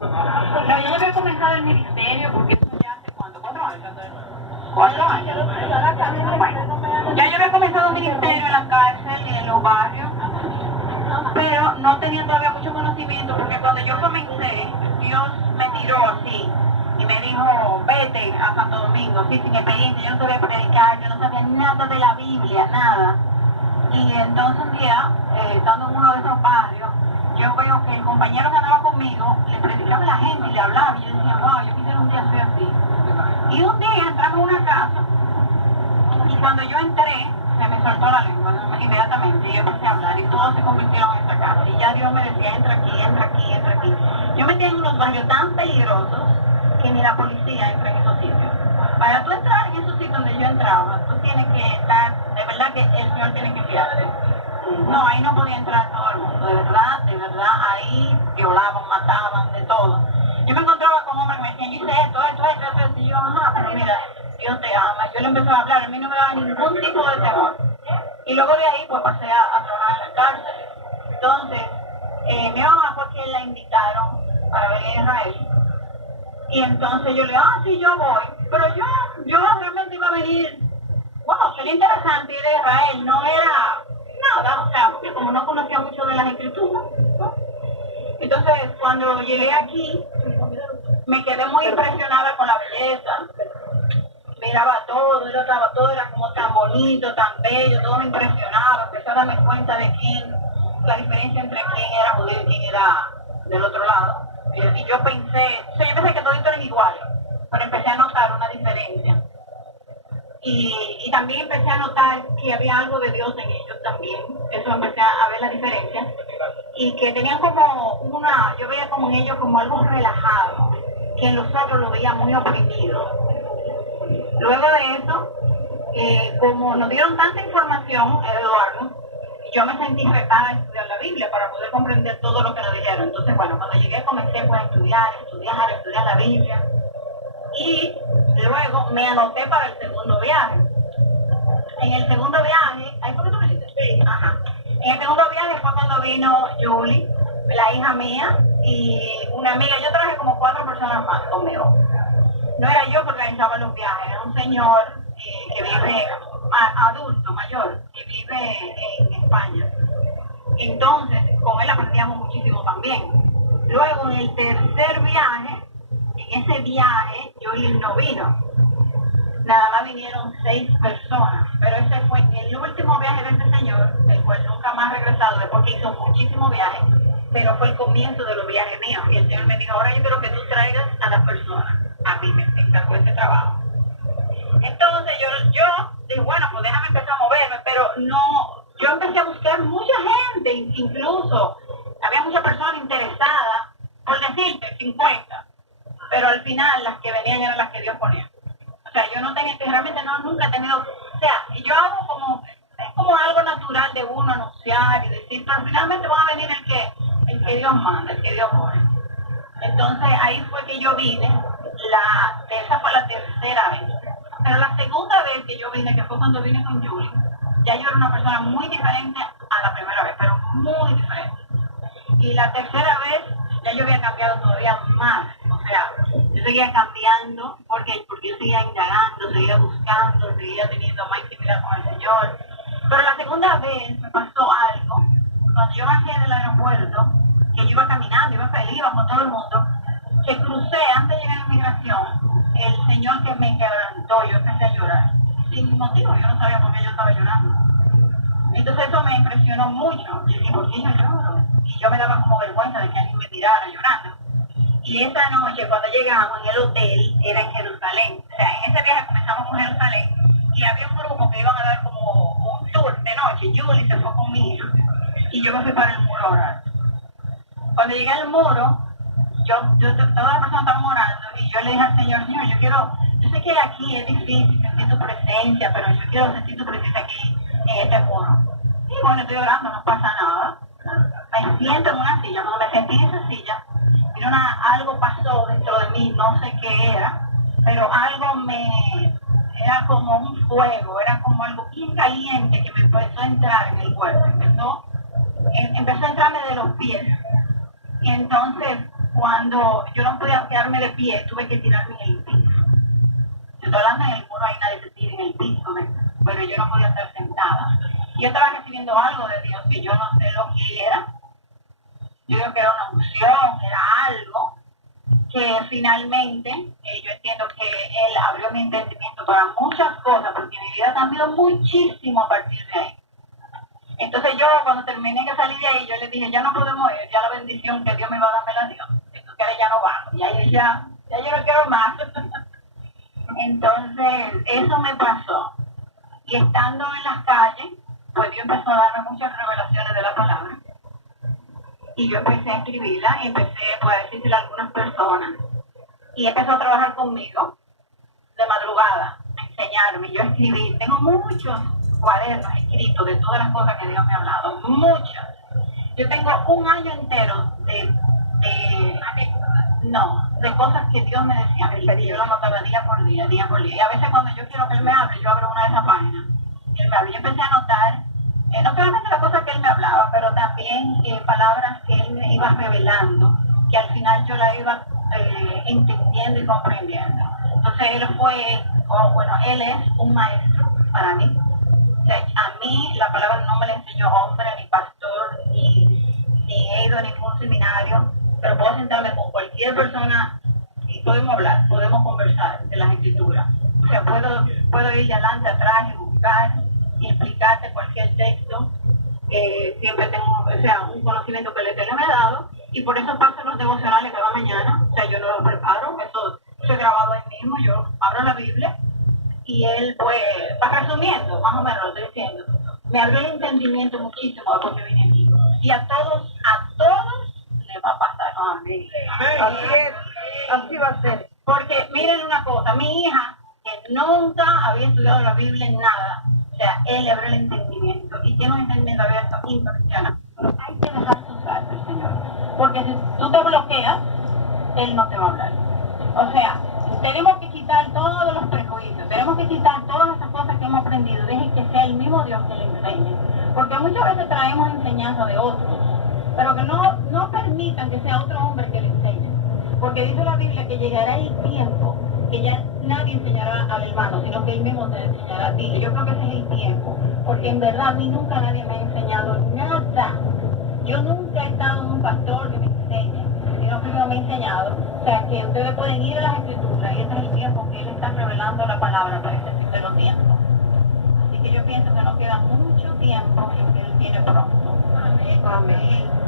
No, yo ya había comenzado el ministerio porque eso ya hace cuánto, 4 años. 4 años. Bueno, ya yo había comenzado un ministerio en la cárcel y en los barrios, pero no tenía todavía mucho conocimiento porque cuando yo comencé, Dios me tiró así y me dijo, vete a Santo Domingo, sí, sin experiencia, yo no sabía predicar, yo no sabía nada de la Biblia, nada. Y entonces un día, estando en uno de esos barrios, yo veo que el compañero que andaba conmigo le predicaba a la gente y le hablaba, y yo decía, wow, yo quisiera un día ser así. Y un día entramos a una casa, y cuando yo entré, se me soltó la lengua inmediatamente, y yo empecé a hablar, y todos se convirtieron en esta casa. Y ya Dios me decía, entra aquí, entra aquí, entra aquí. Yo me metí en unos barrios tan peligrosos que ni la policía entra en esos sitios. Para tú entrar en esos sitios donde yo entraba, tú tienes que estar, de verdad que el Señor tiene que fiarse. No, ahí no podía entrar todo el mundo, de verdad, ahí violaban, mataban, de todo. Yo me encontraba con hombres que me decían, yo hice esto, y yo, ajá, pero mira, Dios te ama. Yo le empezaba a hablar, a mí no me daba ningún tipo de temor. Y luego de ahí, pues pasé a trabajar en la cárcel. Entonces, mi mamá fue quien la invitaron para venir a Israel. Y entonces yo le dije, sí, yo voy. Pero yo realmente iba a venir, wow, sería interesante ir a Israel, no era nada, o sea, porque como no conocía mucho de las escrituras, ¿no? Entonces, cuando llegué aquí, me quedé muy impresionada con la belleza, miraba todo, todo era como tan bonito, tan bello, todo me impresionaba, empecé a darme cuenta de la diferencia entre quién era judío y quién era del otro lado. Y yo pensé que todos eran iguales, pero empecé a notar una diferencia. Y también empecé a notar que había algo de Dios en ellos también. Eso empecé a ver la diferencia. Y que tenían como yo veía como en ellos como algo relajado, que en los otros lo veía muy oprimido. Luego de eso, como nos dieron tanta información, Eduardo, yo me sentí retada a estudiar la Biblia para poder comprender todo lo que nos dijeron. Entonces, bueno, cuando llegué comencé pues, a estudiar la Biblia. Y luego me anoté para el segundo viaje. En el segundo viaje, ¿ahí fue que tú me dices? Sí. Ajá. En el segundo viaje fue cuando vino Julie, la hija mía, y una amiga. Yo traje como 4 personas más conmigo. No era yo que organizaba los viajes, era un señor que vive, adulto, mayor, que vive en España. Entonces, con él aprendíamos muchísimo también. Luego, en el tercer viaje, en ese viaje, Julie no vino. Nada más vinieron 6 personas, pero ese fue el último viaje de este señor, el cual nunca más ha regresado, después que hizo muchísimos viajes, pero fue el comienzo de los viajes míos. Y el señor me dijo, ahora yo quiero que tú traigas a las personas. A mí me encantó este trabajo. Entonces yo dije, bueno, pues déjame empezar a moverme, pero no, yo empecé a buscar mucha gente, incluso había muchas personas interesadas, por decirte, 50, pero al final las que venían eran las que Dios ponía. O sea, yo no tenía, realmente nunca he tenido, o sea, yo hago es como algo natural de uno anunciar y decir, pero finalmente van a venir el que Dios manda, el que Dios pone. Entonces ahí fue que yo vine, esa fue la tercera vez. Pero la segunda vez que yo vine, que fue cuando vine con Julie, ya yo era una persona muy diferente a la primera vez, pero muy diferente. Y la tercera vez ya yo había cambiado todavía más. O sea, yo seguía cambiando porque yo seguía indagando, seguía buscando, seguía teniendo más intimidad con el Señor. Pero la segunda vez me pasó algo, cuando yo bajé del aeropuerto, que yo iba caminando, iba feliz, iba con todo el mundo, que crucé antes de llegar a la inmigración, el Señor que me quebrantó, yo empecé a llorar. Sin motivo, yo no sabía por qué yo estaba llorando. Entonces eso me impresionó mucho. Y dije, ¿por qué yo lloro? Y yo me daba como vergüenza de que alguien me tirara llorando. Y esa noche, cuando llegamos en el hotel, era en Jerusalén. O sea, en ese viaje comenzamos con Jerusalén y había un grupo que iban a dar como un tour de noche. Julie se fue conmigo y yo me fui para el muro a orar. Cuando llegué al muro, todas las personas estaban orando y yo le dije al Señor, yo sé que aquí es difícil sentir tu presencia, pero yo quiero sentir tu presencia aquí en este muro. Y bueno, estoy orando, no pasa nada. Me siento en una silla, cuando me sentí en esa silla, algo pasó dentro de mí, no sé qué era, pero era como un fuego, era como algo bien caliente que me empezó a entrar en el cuerpo, empezó a entrarme de los pies. Y entonces cuando yo no podía quedarme de pie, tuve que tirarme en el piso. Yo estoy hablando en el muro, hay nadie que tire en el piso, pero yo no podía estar sentada. Yo estaba recibiendo algo de Dios que yo no sé lo que era. Yo creo que era una unción, era algo que finalmente yo entiendo que Él abrió mi entendimiento para muchas cosas, porque mi vida cambió muchísimo a partir de ahí. Entonces yo, cuando terminé que salí de ahí, yo le dije, ya no podemos ir, ya la bendición que Dios me va a dar me la dio. Entonces ya no va, ya yo no quiero más. Entonces, eso me pasó. Y estando en las calles, pues Dios empezó a darme muchas revelaciones de la palabra. Y yo empecé a escribirla, y empecé pues, a decirle a algunas personas. Y empezó a trabajar conmigo de madrugada, a enseñarme. Yo escribí, tengo muchos cuadernos escritos de todas las cosas que Dios me ha hablado, muchas. Yo tengo un año entero de cosas que Dios me decía, y yo lo anotaba día por día, día por día. Y a veces cuando yo quiero que Él me hable, yo abro una de esas páginas, y Él me habla. Yo empecé a anotar, no solamente las cosas que Él me hablaba, pero también palabras que Él me iba revelando, que al final yo la iba entendiendo y comprendiendo. Entonces Él Él es un maestro para mí. O sea, a mí la palabra no me la enseñó hombre, ni pastor, ni he ido a ningún seminario, pero puedo sentarme con cualquier persona y podemos hablar, podemos conversar de las escrituras. O sea, puedo ir de adelante, atrás y buscar y explicarte cualquier texto. Siempre tengo, un conocimiento que le me ha dado, y por eso paso los devocionales cada mañana. O sea, yo no los preparo, eso es grabado ahí mismo. Yo abro la Biblia y Él, pues, va resumiendo, más o menos lo estoy diciendo. Me abrió el entendimiento muchísimo después que vine aquí. Y a todos les va a pasar. Amén. Así es, así va a ser. Porque miren una cosa, mi hija, que nunca había estudiado la Biblia en nada, o sea, Él le abrió el entendimiento y tiene un entendimiento abierto impresionante. Pero hay que dejarse usar del Señor. Porque si tú te bloqueas, Él no te va a hablar. O sea, tenemos que quitar todos los prejuicios, tenemos que quitar todas esas cosas que hemos aprendido, dejen que sea el mismo Dios que le enseñe. Porque muchas veces traemos enseñanza de otros, pero que no permitan que sea otro hombre que le enseñe. Porque dice la Biblia que llegará el tiempo que ya nadie enseñará al hermano, sino que él mismo te enseñará a ti. Y yo creo que ese es el tiempo, porque en verdad a mí nunca nadie me ha enseñado nada. Yo nunca he estado en un pastor que me enseñe, sino que me ha enseñado. O sea, que ustedes pueden ir a las escrituras, y este es el tiempo que Él está revelando la palabra para este fin de los tiempos. Así que yo pienso que nos queda mucho tiempo y que Él viene pronto. Amén. Amén.